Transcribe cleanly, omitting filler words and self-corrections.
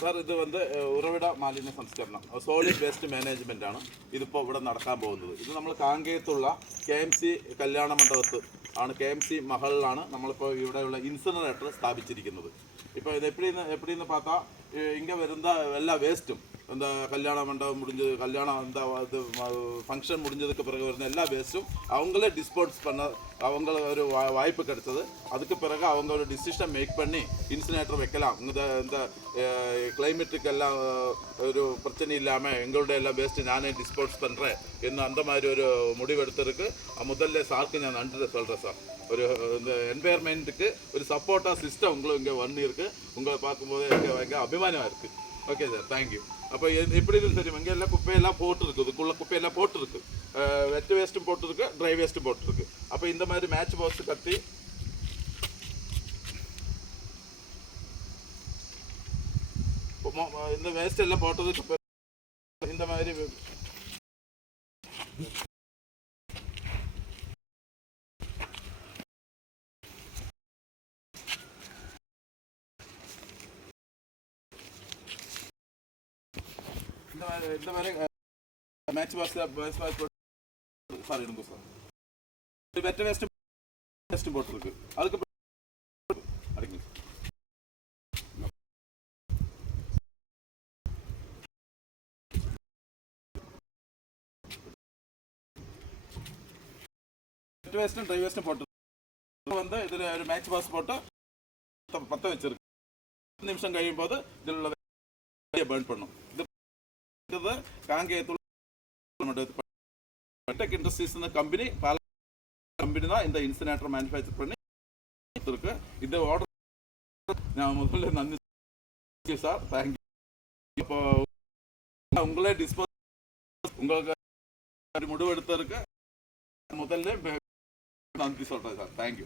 Sir ഇത് ഉറവിട മാലിന്യ സംസ്കരണം സോളിഡ് വേസ്റ്റ് മാനേജ്മെന്റ് ആണ് ഇതിപ്പോൾ ഇവിടെ നടക്കാൻ പോകുന്നത്. ഇത് നമ്മൾ കാങ്കയത്തുള്ള KMC കല്യാണ മണ്ഡപത്ത് ആണ്, KMC മഹളിലാണ് നമ്മളിപ്പോൾ ഇവിടെയുള്ള ഇൻസിനറേറ്റർ സ്ഥാപിച്ചിരിക്കുന്നത്. இப்போ இது எப்படின்னு பார்த்தா இங்கே வருந்த எல்லா வேஸ்ட்டும் இந்த கல்யாண மண்டபம் முடிஞ்சது, கல்யாணம் இந்த இது ஃபங்க்ஷன் முடிஞ்சதுக்கு பிறகு வருന്ന எல்லா வேஸ்ட்டும் அவங்களே டிஸ்போஸ் பண்ண அவங்க ஒரு வாய்ப்பு கிடைச்சது. அதுக்கு பிறகு அவங்க ஒரு டிசிஷன் மேக் பண்ணி இன்சினேட்டர் வைக்கலாம், இந்த கிளைமேட்டுக்கு எல்லாம் ஒரு பிரச்சனை இல்லாமல் எங்களுடைய எல்லா வேஸ்ட்டு நானே டிஸ்போஸ் பண்ணுறேன் என்று அந்த மாதிரி ஒரு முடிவெடுத்ததுக்கு முதல்ல சாருக்கு நான் நன்றி சொல்கிறேன் சார். ஒரு இந்த என்வாயர்மெண்ட்டுக்கு ஒரு சப்போர்ட்டாக சிஸ்டம் உங்களுக்கு இங்கே வந்துருக்கு, உங்களை பார்க்கும்போது எங்கள் அபிமானமாக இருக்குது. Okay sir, thank you. அப்போ எப்படி இருக்கு தெரியும், இங்கே எல்லாம் குப்பையெல்லாம் போட்டுருக்கு, இதுக்குள்ள குப்பையெல்லாம் போட்டுருக்கு, வெட் வேஸ்ட்டும் போட்டுருக்கு, ட்ரை வேஸ்ட்டும் போட்டுருக்கு. அப்போ இந்த மாதிரி மேட்ச் பாக்ஸ் கட்டி இந்த வேஸ்ட் எல்லாம் போட்டதுக்கு இந்த மாதிரி இந்த மாதிரி மேட்ச் பாக்ஸ் சார் எடுங்க சார். வெட்ட வேஸ்ட் போட்டுருக்கு, அதுக்கு அடிங்க வெட்ட வேஸ்ட்டும் ட்ரை வேஸ்ட்டும் போட்டு இதில் ஒரு மேட்ச் பாக்ஸ் போட்டு பற்ற வச்சிருக்கு. 10 நிமிஷம் കഴിയും போது இதில் உள்ள பேர்ன் பண்ணும். இது காங்கேயத்துல டெக் இண்டஸ்ட்ரீஸ் கம்பெனி கம்பெனி தான் இந்த இன்சினேட்டர் மேனுஃபேக்சர் பண்ணி இருக்கு. இந்த ஆர்டர் நான் முதல்ல நன்றி சார், தேங்க்யூ. இப்போ உங்களே டிஸ்போஸ் உங்களுக்கு முடிவெடுத்ததுக்கு முதல்ல நன்றி சொல்கிறேன் சார், தேங்க்யூ.